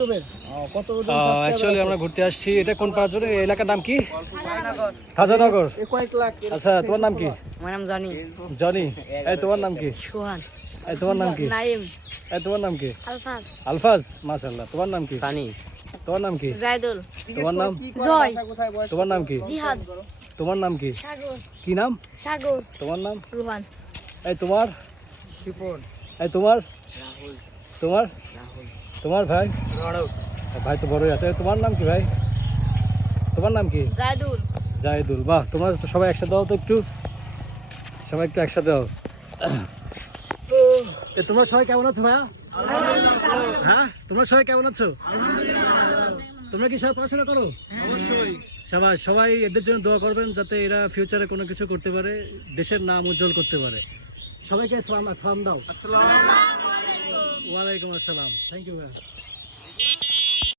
Actually আমরা ঘুরতে আসছি, এটা কোন পাড়ার জন্য? এলাকার নাম কি? খাজানগর। আচ্ছা, তোমার নাম কি? আমার নাম জনি। জনি। এই তোমার নাম কি? সোহান। এই তোমার নাম কি? নাইম। এই তোমার নাম কি? আলফাজ। আলফাজ, মাশাআল্লাহ। তোমার নাম কি? সানি। তোমার নাম কি? জায়দুল। তোমার নাম? জয়। তোমার নাম কি? জিহাদ। তোমার নাম কি? সাগর। কি নাম? সাগর। তোমার নাম? রুহান। এই তোমার? শিপন। এই তোমার? রাহুল। তোমার? রাহুল। তোমার ভাই? রড়ক। ভাই তো বড়ই আছে। তোমার নাম কি ভাই? তোমার নাম কি? জায়দুল। জাহিদুল। বাহ, তোমরা তো সবাই একসাথে দাও তো একটু, সবাই একটু একসাথে দাও। তোমরা সবাই কেমন আছো ভাইয়া? হ্যাঁ, তোমরা সবাই কেমন আছো? তোমরা কি সবাই পড়াশোনা করো? অবশ্যই। সবাই সবাই এদের জন্য দোয়া করবেন যাতে এরা ফিউচারে কোনো কিছু করতে পারে, দেশের নাম উজ্জ্বল করতে পারে। সবাইকে সালাম দাও। আসসালামু আলাইকুম। ওয়ালাইকুম আসসালাম। থ্যাংক ইউ ভাইয়া।